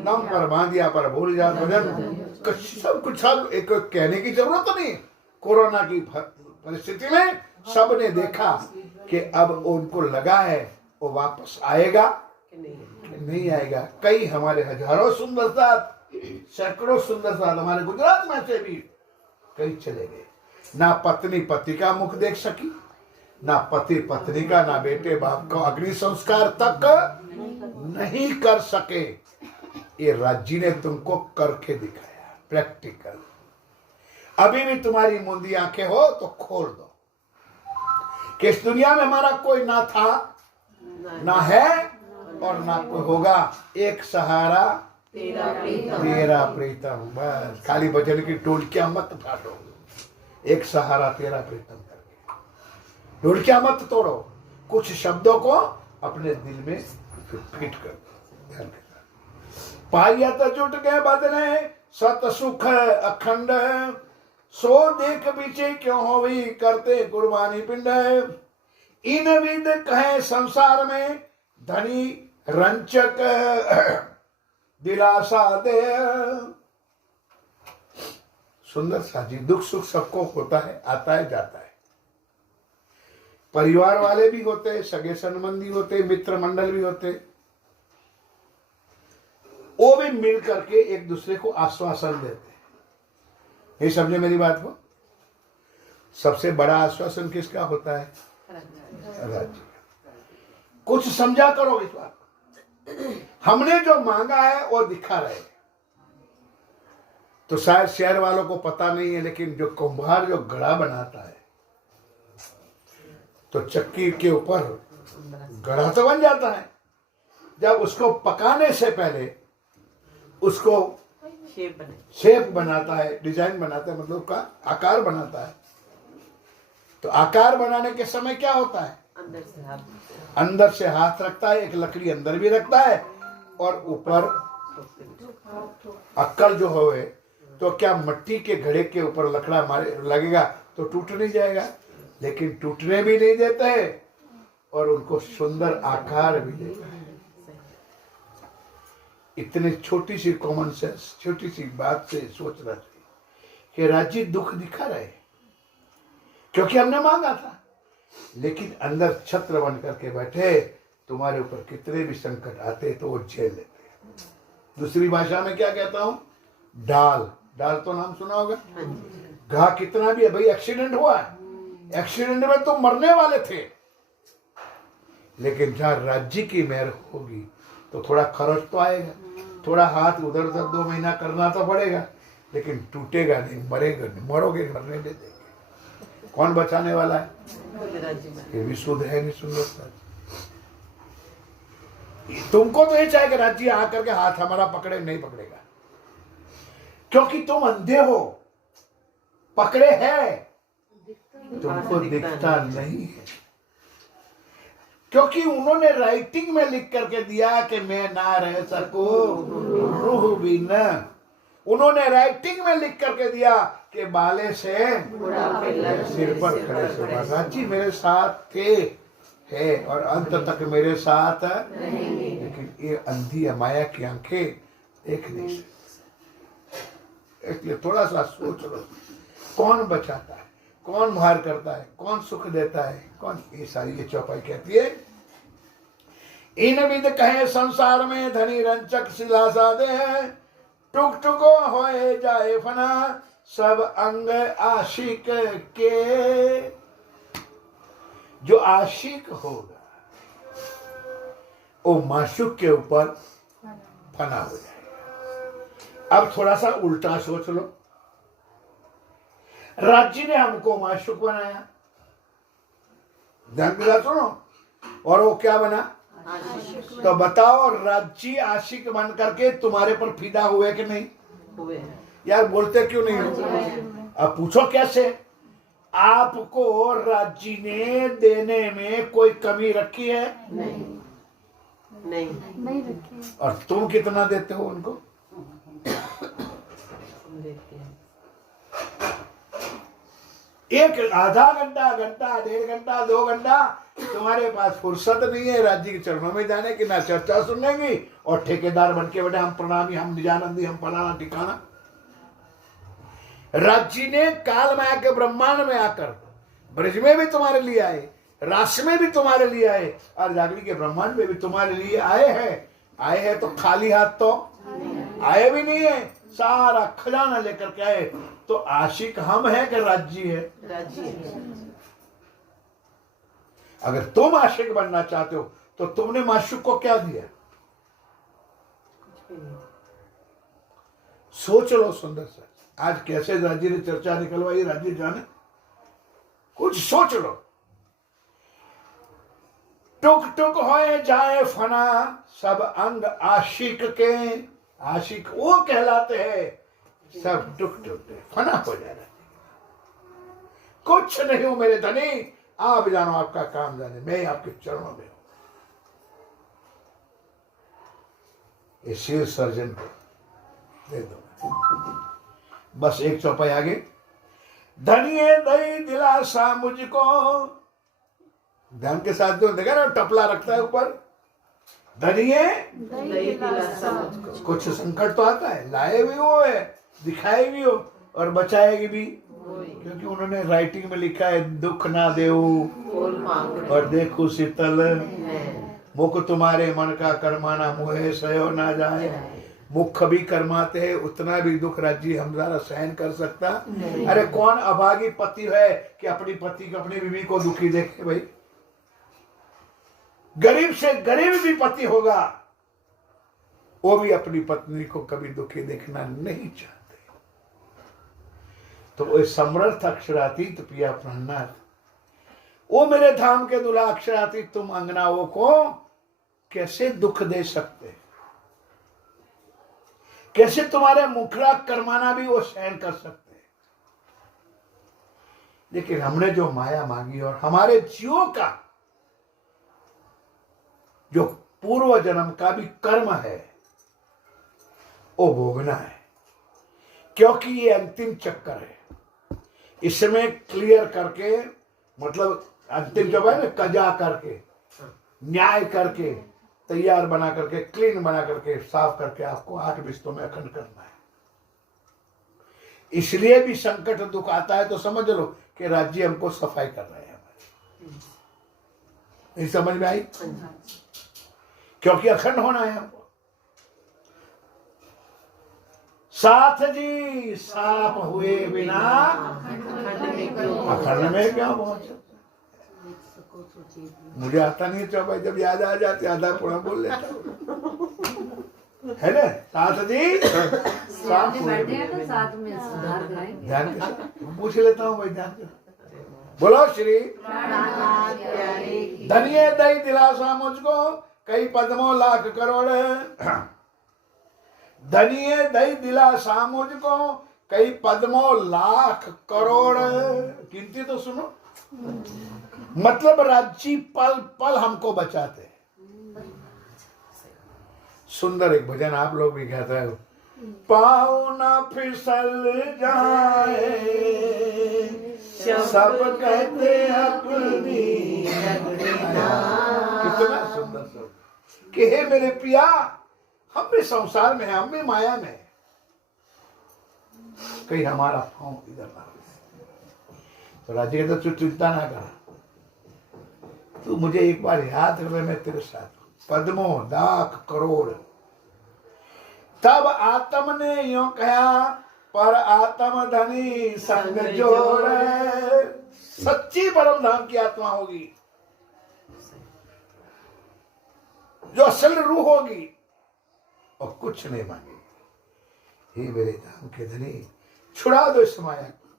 दम पर बांधिया पर भूल जा भजन। सब कुछ सब एक कहने की जरूरत नहीं। कोरोना की परिस्थिति में सबने देखा कि अब उनको लगा है वो वापस आएगा कि नहीं आएगा। कई हमारे हजारों सुंदर साथ, सैकड़ों सुंदर साथ हमारे गुजरात में से भी कई चले गए। ना पत्नी पति का मुख देख सकी, ना पति पत्नी का, ना बेटे बाप का अग्नि संस्कार तक नहीं कर सके। ये राज्य ने तुमको करके दिखाया प्रैक्टिकल। अभी भी तुम्हारी मुंदी आंखें हो तो खोल दो कि इस दुनिया में हमारा कोई ना था, ना है और ना कोई होगा। एक सहारा तेरा प्रीतम। बस खाली भजन की टोलकियां मत फाटो, एक सहारा तेरा प्रीतम करके टोलकियां मत तोड़ो। कुछ शब्दों को अपने दिल में फिट कर ध्यान देना। पाइया तो जुट गए बदले सत सुख अखंड, सो देख पीछे क्यों हो भी करते कुर्बानी पिंड। इन विद कहे संसार में धनी रंचक दिलासा दे। सुंदर साजी, दुख सुख सबको होता है, आता है जाता है। परिवार वाले भी होते, सगे संबंधी होते, मित्र मंडल भी होते, वो भी मिल करके एक दूसरे को आश्वासन देते। ये समझे मेरी बात को? सबसे बड़ा आश्वासन किसका होता है? राज्य। कुछ समझा करो इस बात को। हमने जो मांगा है वो दिखा रहे, तो शायद शहर वालों को पता नहीं है, लेकिन जो कुम्हार जो घड़ा बनाता है तो चक्की के ऊपर घड़ा तो बन जाता है। जब उसको पकाने से पहले उसको शेप बनाता है, डिजाइन बनाता है, मतलब उसका आकार बनाता है। तो आकार बनाने के समय क्या होता है? अंदर से हाथ रखता है, एक लकड़ी अंदर भी रखता है, और ऊपर अक्कल जो होए तो क्या मट्टी के घड़े के ऊपर लकड़ा मारे लगेगा तो टूट नहीं जाएगा, लेकिन टूटने भी नहीं देता है और उनको सुंदर आकार भी देता है। इतने छोटी सी कॉमन सेंस, छोटी सी बात से सोचना चाहिए कि राज्य दुख दिखा रहे क्योंकि हमने मांगा था, लेकिन अंदर छत्र बन करके बैठे, तुम्हारे ऊपर कितने भी संकट आते तो वो झेल लेते। दूसरी भाषा में क्या कहता हूं, डाल, डाल तो नाम सुना होगा। घा कितना भी है भाई, एक्सीडेंट हुआ है, एक्सीडेंट में तो मरने वाले थे, लेकिन जहां राज्य की मेहर होगी तो थोड़ा खर्च तो आएगा, थोड़ा हाथ उधर उधर 2 महीना करना तो पड़ेगा, लेकिन टूटेगा नहीं, मरेगा नहीं, मरोगे मरने दे देंगे। कौन बचाने वाला है? ये भी शुद्ध है नहीं सुंदर। तुमको तो ये चाहे कि राज्य आकर के हाथ हमारा पकड़े, नहीं पकड़ेगा क्योंकि तुम अंधे हो, पकड़े है, तुमको दिखता नहीं है क्योंकि उन्होंने राइटिंग में लिख करके दिया कि मैं ना रह सकूं रूह भी न। उन्होंने राइटिंग में लिख करके दिया कि बाले से सिर पर खड़े से राज्य मेरे साथ थे है और अंत तक मेरे साथ रहेंगे, लेकिन ये अंधी माया की आंखें देख नहीं सकती। इसलिए थोड़ा सा सोच लो, कौन बचाता है, कौन मार करता है, कौन सुख देता है, कौन, ये सारी ये चौपाई कहती है। इन विद कहे संसार में धनी रंचक शिला साधे, टुक टुको होए जाए फना सब अंग आशिक के। जो आशिक होगा वो माशूक के ऊपर फना हो जाएगा। अब थोड़ा सा उल्टा सोच लो, राज्य ने हमको माशूक बनाया, ध्यान दिला सुनो, और वो क्या बना? तो बताओ, राज्य आशिक बन करके तुम्हारे पर फिदा हुए कि नहीं हुए? यार बोलते क्यों नहीं हो? अब पूछो कैसे? आपको राज्य ने देने में कोई कमी रखी है? नहीं रखी। और तुम कितना देते हो उनको? एक आधा घंटा, घंटा, 1.5 घंटा, 2 घंटा तुम्हारे पास फुर्सत नहीं है राज्य के चरणों में जाने की, ना चर्चा सुनेंगी, और ठेकेदार बन के बैठे हम प्रणामी, हम निजानंदी, हम फलाना ठिकाना। राज्य ने काल माया के ब्रह्मांड में आकर ब्रज में भी तुम्हारे लिए आए, रास में भी तुम्हारे लिए आए, और जागरी के ब्रह्मांड में भी तुम्हारे लिए आए हैं। आए हैं तो खाली हाथ तो आए भी नहीं है, सारा खजाना लेकर के आए। तो आशिक हम है कि राज्य है? राज्य है। अगर तुम आशिक बनना चाहते हो तो तुमने माशूक को क्या दिया? सोच लो सुंदर सर, आज कैसे राज्य ने चर्चा निकलवाई, राज्य जाने, कुछ सोच लो। टुक टुक होए जाए फना सब अंग आशिक के। आशिक वो कहलाते हैं सब टुक टुक फना हो जाए। कुछ नहीं हूं मेरे धनी, आप जानो आपका काम जाने, मैं आपके चरणों में हूं। ये शिव सर्जन को दे दो। बस एक चौपाई आगे, धनिए दई दिलासा मुझको। ध्यान के साथ जो देखा ना, टपला रखता है ऊपर, धनिए दई दिलासा मुझको। कुछ संकट तो आता है, लाए भी हो है, दिखाए भी हो और बचाएगी भी, क्योंकि उन्होंने राइटिंग में लिखा है दुख ना देऊ और देखो शीतल मुख तुम्हारे मन का कर्माना मुहे सयो ना जाए। मुख भी कर्माते हैं, उतना भी दुख राज्य हम जरा सहन कर सकता? अरे कौन अभागी पति है कि अपनी पति को, अपनी बीवी को दुखी देखे? भाई गरीब से गरीब भी पति होगा, वो भी अपनी पत्नी को कभी दुखी देखना नहीं चाहते। तो वो समर्थ अक्षरातीत पिया प्रहन्नाथ, वो मेरे धाम के दुल्हा अक्षरातीत, तुम अंगनाओं को कैसे दुख दे सकते? कैसे तुम्हारे मुखड़ा कर्माना भी वो सहन कर सकते? लेकिन हमने जो माया मांगी और हमारे जीवों का जो पूर्व जन्म का भी कर्म है वो भोगना है, क्योंकि ये अंतिम चक्कर है। इसमें क्लियर करके, मतलब अंतिम जब है ना, कजा करके, न्याय करके, तैयार बना करके, क्लीन बना करके, साफ करके आपको 8 बिस्तों में अखंड करना है। इसलिए भी संकट दुख आता है तो समझ लो कि राज्य हमको सफाई कर रहे हैं हमारे। नहीं समझ में आई? क्योंकि अखंड होना है हमको। साथ जी साफ हुए बिना अखंड में क्या पहुंचे। मुझे आता नहीं है भाई, जब याद आ जाते आधा पूरा बोल लेता है ना। साथ जी साफ हुए बिना। साथ में सुधार करें। ध्यान के साथ पूछ लेता हूँ भाई, ध्यान के साथ बोलो। श्री धनिये दई दिलासा मुझको कई पद्मों लाख करोड़। धनिये दई दिलासा मुझको कई पद्मों लाख करोड़। गिनती तो सुनो, मतलब राज्य पल पल हमको बचाते हैं। सुंदर एक भजन आप लोग भी कहते हो, पाँव न फिसल जाए सब कहते अपनी। कितना सुंदर शब्द कि हे मेरे पिया, हम भी संसार में हैं, हम भी माया में हैं, कहीं हमारा पाँव इधर ना हो। तो राजी तो तू चिंता ना कर, तू मुझे एक बार याद कर, मैं तेरे साथ पद्मों लाख करोड़। तब आत्म ने यूं कहा, पर आत्म धनी संग जोड़े। सच्ची परम धाम की आत्मा होगी, जो असल रूह होगी और कुछ नहीं मांगेगी। हे मेरे धाम के धनी, छुड़ा दो इस माया को,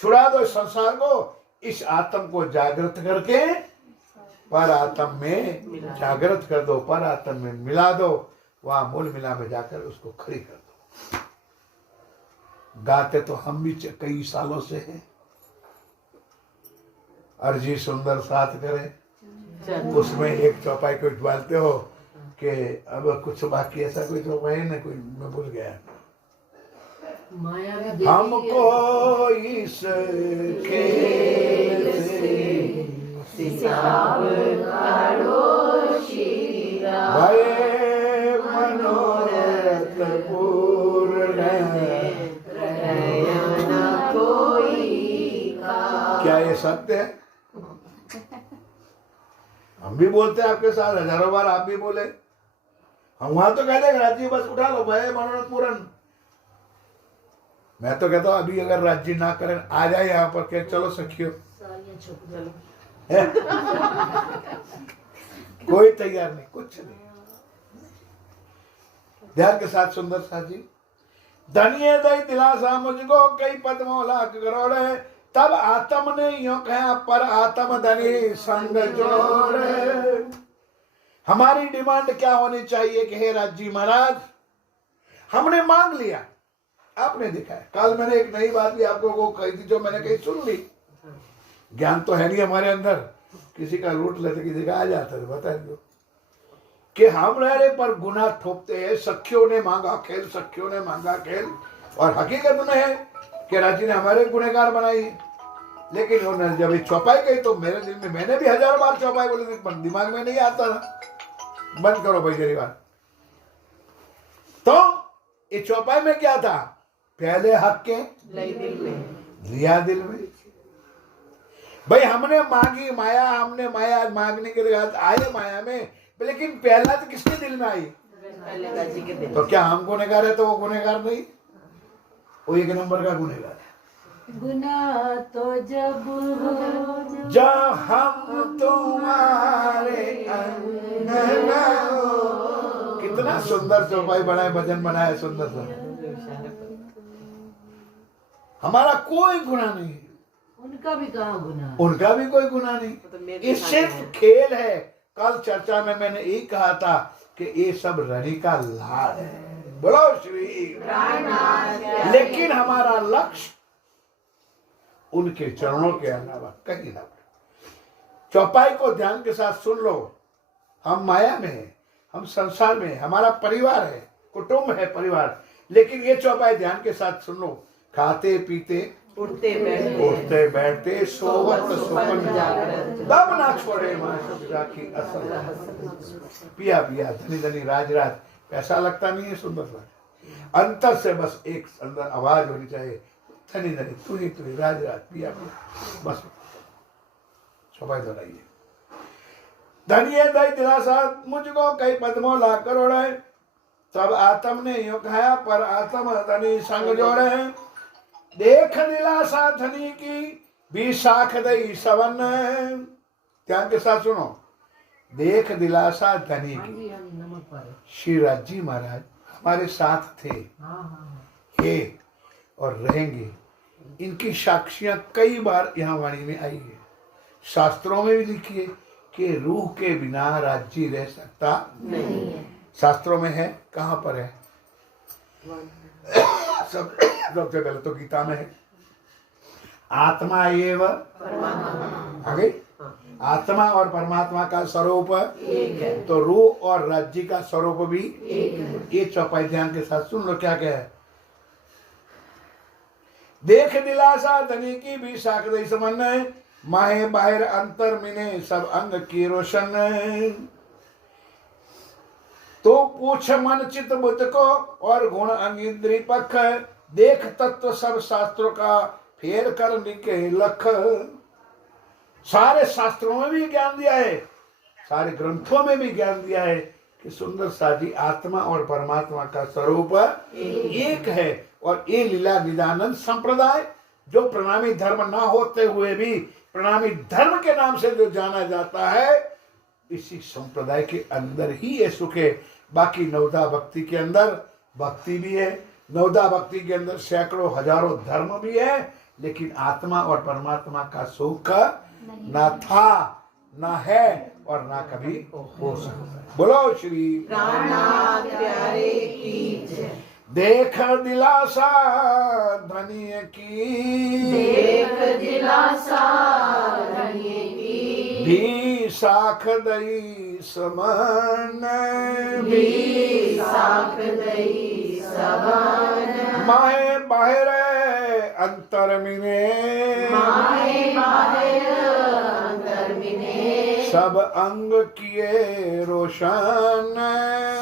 छुड़ा दो इस संसार को, इस आत्म को जागृत करके पर आत्म में जागृत कर दो, पर आत्म में मिला दो, वहां मूल मिला में जाकर उसको खड़ी कर दो। गाते तो हम भी कई सालों से हैं, अर्जी सुंदर साथ करे, उसमें एक चौपाई को डालते हो कि अब कुछ बाकी ऐसा कोई चौपाई ना, कोई मैं भूल गया। हमको इस खेल से भय मनोरथ पूर्ण। क्या ये सत्य है? हम भी बोलते हैं आपके साथ, हजारों बार आप भी बोले। हम वहां तो कहते हैं राज्य बस उठा लो, भय मनोरथ पूर्ण। मैं तो कहता हूँ अभी अगर राज्य ना करें, आ जाए यहाँ पर के चलो सखियो। कोई तैयार नहीं, कुछ नहीं। ध्यान के साथ सुंदर साथ जी, धनिये दई दिलासा मुझको कई पद्मों लाख करोड़। तब आत्म ने यूं कहा, पर आत्म धनी संग जोड़े। हमारी डिमांड क्या होनी चाहिए कि हे राज्य महाराज, हमने मांग लिया, आपने दिखाया। कल मैंने एक नई बात भी आपको को कही थी, जो मैंने कहीं सुन ली। ज्ञान तो है नहीं हमारे अंदर, किसी का लूट लेते किसी का आ जाता है। बताइए कि हम रह रहे पर गुनाह थोपते हैं। सखियों ने मांगा खेल, सखियों ने मांगा खेल, और हकीकत में है कि राजी ने हमारे गुनहगार बनाई। लेकिन उन्होंने जब ये चौपाई कही तो मेरे दिल में, मैंने भी हजारों बार चौपाई बोली थी, दिमाग में नहीं आता था। बंद करो भाई मेरी बात। तो ये चौपाई में क्या था? पहले हक के दिल में, लिया दिल में। भाई हमने मांगी माया, हमने माया मांगने के बाद आए माया में, लेकिन पहला तो किसके दिल में आई? पहले राजी के दिल। तो क्या हम गुनहगार है तो वो गुनहगार नहीं? वो एक नंबर का गुनहगार है। गुनाह तो जब जब हम तुम्हारे अंगना हो। कितना सुंदर चौपाई बनाए, भजन बनाए सुंदर सा। हमारा कोई गुनाह नहीं, उनका भी कहाँ गुनाह, उनका भी कोई गुनाह नहीं। ये सिर्फ खेल है। कल चर्चा में मैंने यही कहा था कि ये सब रनी का लाड़ है। बोलो श्री। लेकिन हमारा लक्ष्य उनके चरणों के अलावा कहीं ना। चौपाई को ध्यान के साथ सुन लो। हम माया में हैं, हम संसार में हैं, हमारा परिवार है, कुटुंब है, परिवार। लेकिन ये चौपाई ध्यान के साथ सुन लो। खाते पीते उठते बैठते सोवत सुपन जागृत। दब ना छोड़े माँ राखी असल। पिया पिया धनी धनी राज राज, पैसा लगता नहीं है, सुंदर सा अंतर से बस एक अंदर आवाज होनी चाहिए, धनी धनी तू ही राज राज पिया पिया, बस सबाई दोहराइए। धनिये दई दिलासा मुझको कई पद्मों ला करोड़े, तब आत्म ने यूं कहा पर आत्म धनी संग जोड़े। देख दिलासा धनी की भी साख दई सवन, ध्यान के साथ सुनो। देख दिलासा धनी की, नमक पर। श्री राज जी महाराज हमारे साथ थे, ये और रहेंगे, इनकी साक्षियां कई बार यहाँ वाणी में आई है। शास्त्रों में भी लिखी है कि रूह के बिना राज्य रह सकता नहीं है। शास्त्रों में है, कहाँ पर है? सबसे पहले तो गीता में है, आत्मा एव आगे, आत्मा और परमात्मा का स्वरूप एक है। तो रूह और राज्य का स्वरूप भी एक है। ये चौपाई ध्यान के साथ सुन लो क्या क्या है। देख दिलासा धनी की भी साख दई समन, माहे बाहर अंतर मिने सब अंग की रोशन। तो पूछ मन चित बुद्ध को और गुण अंग इंद्री पख, देख तत्व सब शास्त्रों का फेर कर निके लख। सारे शास्त्रों में भी ज्ञान दिया है, सारे ग्रंथों में भी ज्ञान दिया है कि सुंदर साजी आत्मा और परमात्मा का स्वरूप एक है। और ये लीला निदानंद संप्रदाय जो प्रणामी धर्म ना होते हुए भी प्रणामी धर्म के नाम से जो जाना जाता है, इसी संप्रदाय के अंदर ही ये सुख है। बाकी नवदा भक्ति के अंदर भक्ति भी है, नवदा भक्ति के अंदर सैकड़ों हजारों धर्म भी है, लेकिन आत्मा और परमात्मा का सुख ना था, ना है और ना कभी हो सकता है। बोलो श्री प्राणनाथ प्यारे की जय। देख दिलासा धनी की, देख दिलासा धनी की भी साख दई समान, भी साख दई समान। माहे बाहर अंतर मिने, माहे बाहर अंतर मिने सब अंग किए रोशन,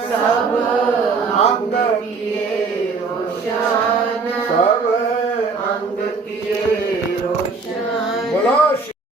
सब अंग किए रोशन। सब